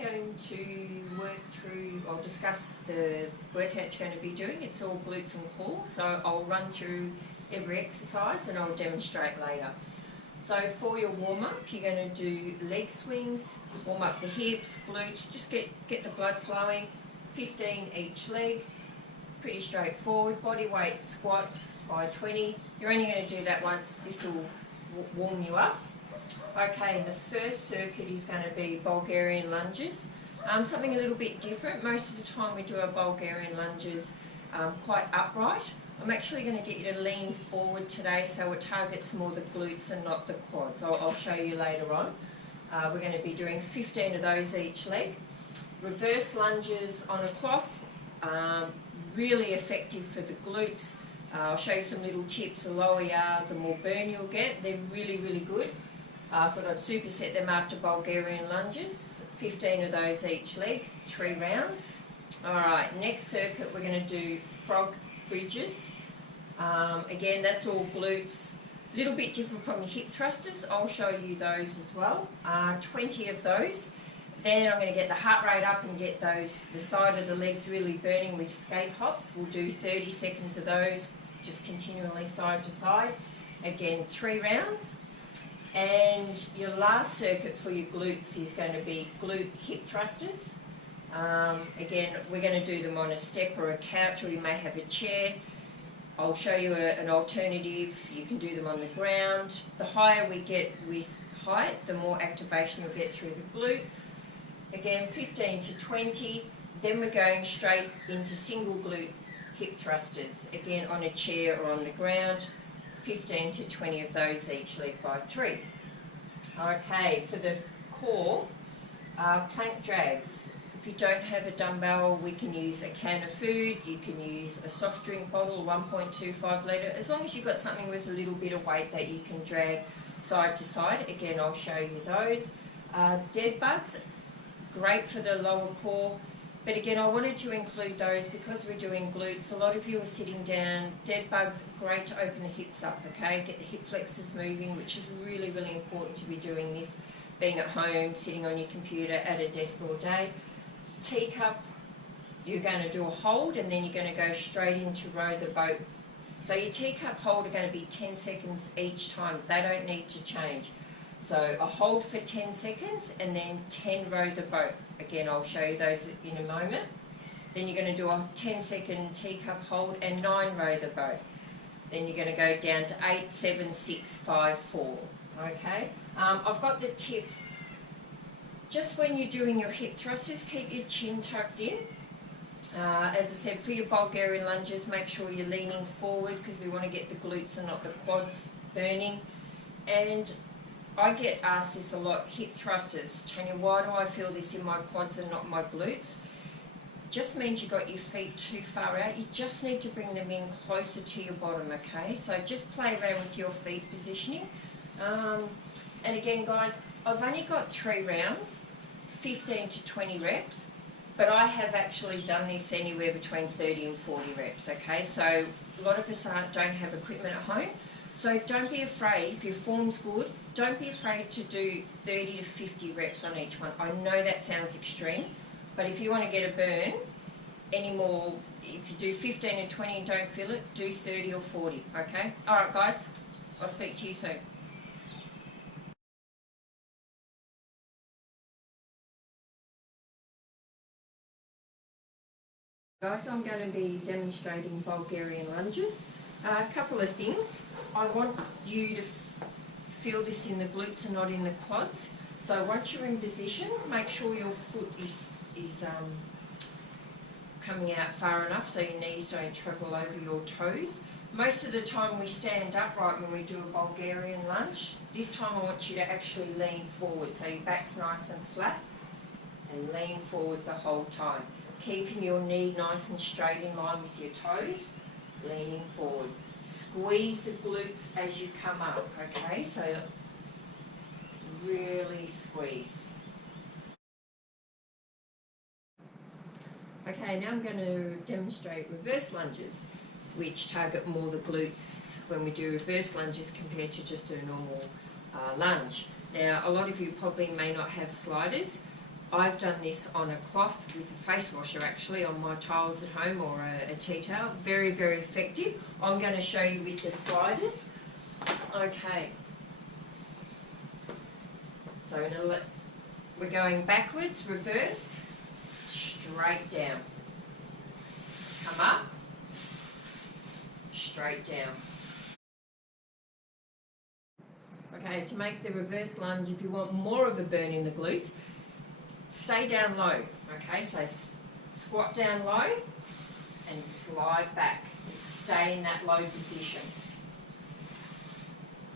going to work through or discuss the workout you're going to be doing. It's all glutes and core, so I'll run through every exercise and I'll demonstrate later. So for your warm-up, you're going to do leg swings, warm up the hips, glutes, just get the blood flowing, 15 each leg, pretty straightforward. Body weight squats by 20. You're only going to do that once. This will warm you up. Okay, the first circuit is going to be Bulgarian lunges. Something a little bit different. Most of the time we do our Bulgarian lunges quite upright. I'm actually going to get you to lean forward today so it targets more the glutes and not the quads. I'll show you later on. We're going to be doing 15 of those each leg. Reverse lunges on a cloth, really effective for the glutes. I'll show you some little tips. The lower you are, the more burn you'll get. They're really, really good. I thought I'd superset them after Bulgarian lunges. 15 of those each leg, 3 rounds. Alright, next circuit we're going to do frog bridges. Again, that's all glutes. A little bit different from your hip thrusters. I'll show you those as well. 20 of those. Then I'm going to get the heart rate up and get the side of the legs really burning with skate hops. We'll do 30 seconds of those, just continually side to side. Again, 3 rounds. And your last circuit for your glutes is going to be glute hip thrusters. Again, we're going to do them on a step or a couch, or you may have a chair. I'll show you an alternative. You can do them on the ground. The higher we get with height, the more activation you'll get through the glutes. Again, 15 to 20. Then we're going straight into single glute hip thrusters. Again, on a chair or on the ground. 15 to 20 of those each leg by 3. Okay, for the core, plank drags. If you don't have a dumbbell, we can use a can of food, you can use a soft drink bottle, 1.25 litre, as long as you've got something with a little bit of weight that you can drag side to side. Again, I'll show you those. Dead bugs, great for the lower core. But again, I wanted to include those because we're doing glutes. A lot of you are sitting down. Dead bugs, great to open the hips up, okay? Get the hip flexors moving, which is really, really important to be doing this, being at home, sitting on your computer at a desk all day. Teacup, you're going to do a hold and then you're going to go straight into row the boat. So your teacup hold are going to be 10 seconds each time. They don't need to change. So a hold for 10 seconds and then 10 row the boat. Again, I'll show you those in a moment. Then you're going to do a 10-second teacup hold and 9 row the boat. Then you're going to go down to 8, 7, 6, 5, 4. Okay? I've got the tips. Just when you're doing your hip thrusters, keep your chin tucked in. As I said, for your Bulgarian lunges, make sure you're leaning forward because we want to get the glutes and not the quads burning. And I get asked this a lot, hip thrusters. Tania, why do I feel this in my quads and not my glutes? Just means you've got your feet too far out. You just need to bring them in closer to your bottom, okay? So just play around with your feet positioning. And again, guys, I've only got 3 rounds, 15 to 20 reps, but I have actually done this anywhere between 30 and 40 reps, okay? So a lot of us don't have equipment at home. So don't be afraid, if your form's good, don't be afraid to do 30 to 50 reps on each one. I know that sounds extreme, but if you want to get a burn, any more, if you do 15 and 20 and don't feel it, do 30 or 40, okay? Alright guys, I'll speak to you soon. Guys, I'm going to be demonstrating Bulgarian lunges. A couple of things. I want you to feel this in the glutes and not in the quads. So once you're in position, make sure your foot is coming out far enough so your knees don't travel over your toes. Most of the time we stand upright when we do a Bulgarian lunge. This time I want you to actually lean forward so your back's nice and flat and lean forward the whole time. Keeping your knee nice and straight in line with your toes, leaning forward. Squeeze the glutes as you come up, okay? So really squeeze. Okay, now I'm going to demonstrate reverse lunges, which target more the glutes when we do reverse lunges compared to just a normal lunge. Now, a lot of you probably may not have sliders. I've done this on a cloth with a face washer actually on my tiles at home, or a tea towel. Very, very effective. I'm going to show you with the sliders. Okay. So we're going backwards, reverse, straight down. Come up, straight down. Okay, to make the reverse lunge, if you want more of a burn in the glutes, stay down low. Okay, so squat down low and slide back. Stay in that low position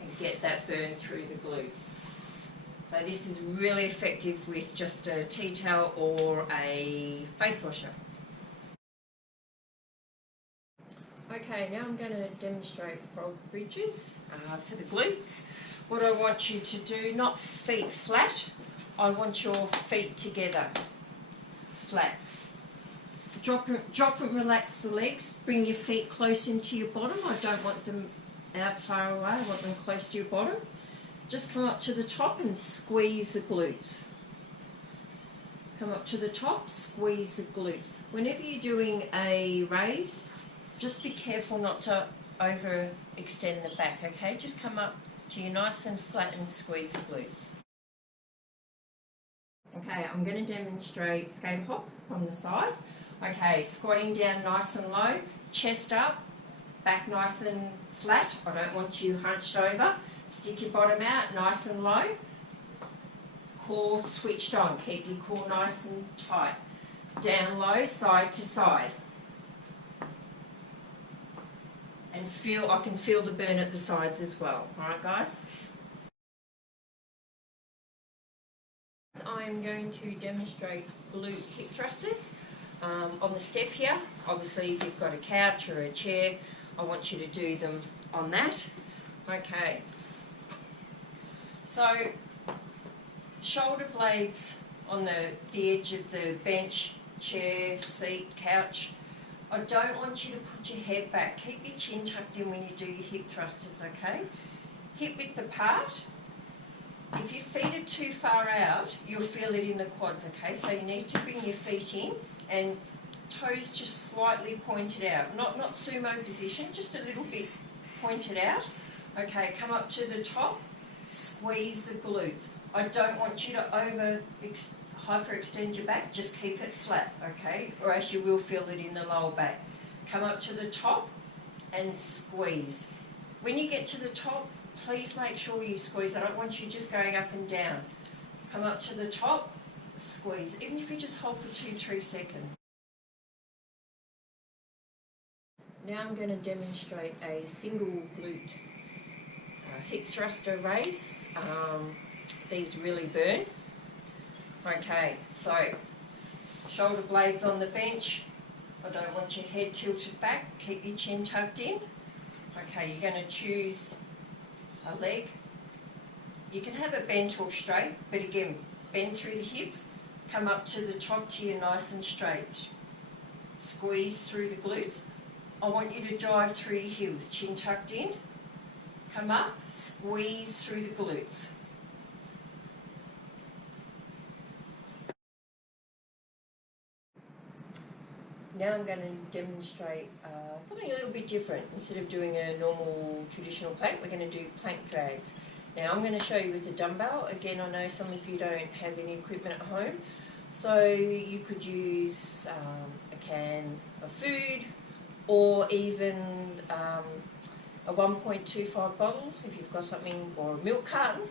and get that burn through the glutes. So this is really effective with just a tea towel or a face washer. Okay, now I'm going to demonstrate frog bridges for the glutes. What I want you to do, not feet flat, I want your feet together, flat. Drop and relax the legs, bring your feet close into your bottom. I don't want them out far away, I want them close to your bottom. Just come up to the top and squeeze the glutes. Come up to the top, squeeze the glutes. Whenever you're doing a raise, just be careful not to overextend the back, okay? Just come up to you nice and flat and squeeze the glutes. Okay, I'm going to demonstrate skater hops from the side. Okay, squatting down nice and low, chest up, back nice and flat. I don't want you hunched over. Stick your bottom out, nice and low. Core switched on. Keep your core nice and tight. Down low, side to side. And I can feel the burn at the sides as well. Alright guys? I'm going to demonstrate glute hip thrusters on the step here. Obviously if you've got a couch or a chair, I want you to do them on that. Okay. So, shoulder blades on the edge of the bench, chair, seat, couch. I don't want you to put your head back. Keep your chin tucked in when you do your hip thrusters, okay? Hip width apart. If your feet are too far out, you'll feel it in the quads, okay? So you need to bring your feet in and toes just slightly pointed out. Not sumo position, just a little bit pointed out. Okay, come up to the top, squeeze the glutes. I don't want you to hyperextend your back, just keep it flat, okay? Or else you will feel it in the lower back. Come up to the top and squeeze. When you get to the top, please make sure you squeeze. I don't want you just going up and down. Come up to the top, squeeze. Even if you just hold for 2-3 seconds. Now I'm going to demonstrate a single glute hip thruster raise. These really burn. Okay, so shoulder blades on the bench. I don't want your head tilted back. Keep your chin tucked in. Okay, you're going to choose a leg. You can have it bent or straight, but again, bend through the hips. Come up to the top till you're nice and straight. Squeeze through the glutes. I want you to drive through your heels, chin tucked in. Come up, squeeze through the glutes. Now I'm going to demonstrate something a little bit different. Instead of doing a normal traditional plank, we're going to do plank drags. Now I'm going to show you with a dumbbell. Again, I know some of you don't have any equipment at home, so you could use a can of food or even a 1.25 bottle if you've got something, or a milk carton.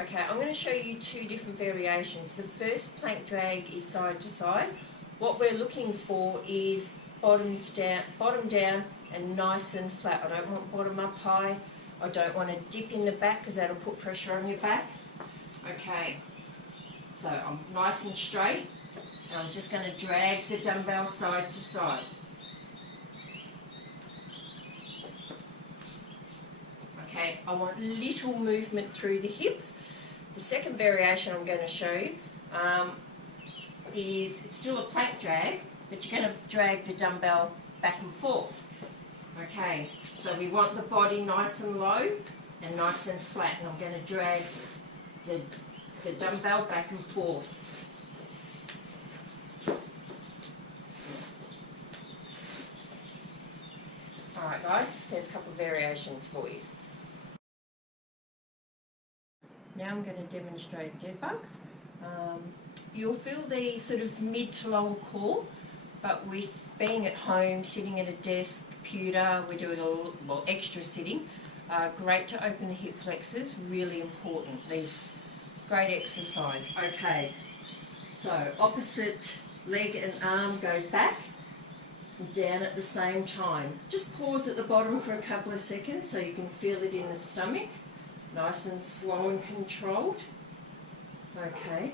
Okay, I'm going to show you two different variations. The first plank drag is side to side. What we're looking for is bottom down and nice and flat. I don't want bottom up high. I don't want to dip in the back because that'll put pressure on your back. Okay, so I'm nice and straight and I'm just going to drag the dumbbell side to side. Okay, I want little movement through the hips. The second variation I'm going to show you is it's still a plank drag, but you're going to drag the dumbbell back and forth. Okay, so we want the body nice and low and nice and flat, and I'm going to drag the dumbbell back and forth. Alright guys, there's a couple of variations for you. Now I'm going to demonstrate dead bugs. You'll feel the sort of mid to lower core, but with being at home, sitting at a desk, computer, we're doing a little extra sitting. Great to open the hip flexors, really important. These great exercise. Okay, so opposite leg and arm go back and down at the same time. Just pause at the bottom for a couple of seconds so you can feel it in the stomach. Nice and slow and controlled. Okay.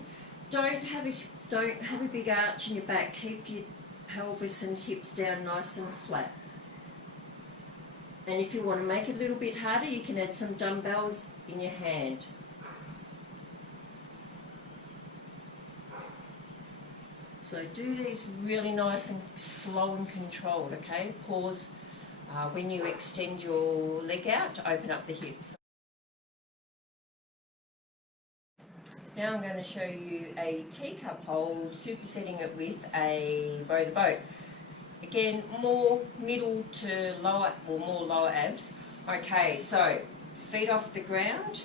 Don't have a big arch in your back. Keep your pelvis and hips down nice and flat. And if you want to make it a little bit harder, you can add some dumbbells in your hand. So do these really nice and slow and controlled, okay? Pause when you extend your leg out to open up the hips. Now I'm going to show you a teacup hold, supersetting it with a row the boat. Again, more middle to lower, or more lower abs. Okay, so feet off the ground.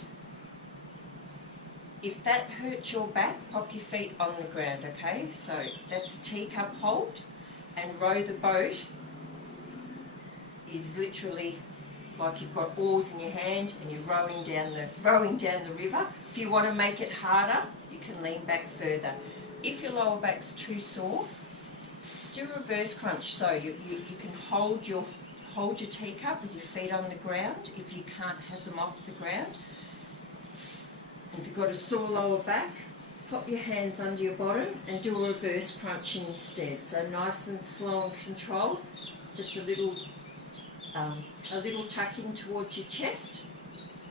If that hurts your back, pop your feet on the ground, okay? So that's a teacup hold, and row the boat is literally like you've got oars in your hand and you're rowing down the river. If you want to make it harder, you can lean back further. If your lower back's too sore, do reverse crunch. So you can hold your teacup with your feet on the ground if you can't have them off the ground. And if you've got a sore lower back, pop your hands under your bottom and do a reverse crunch instead. So nice and slow and controlled, just a little tucking towards your chest,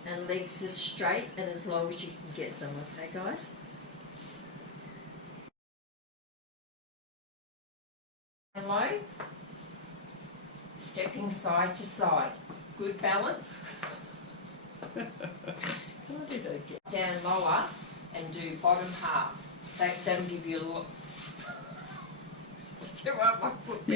and legs as straight and as low as you can get them, okay guys? And low, stepping side to side. Good balance. Can I do that again? Down lower and do bottom half. That'll give you a lot. Still up my foot.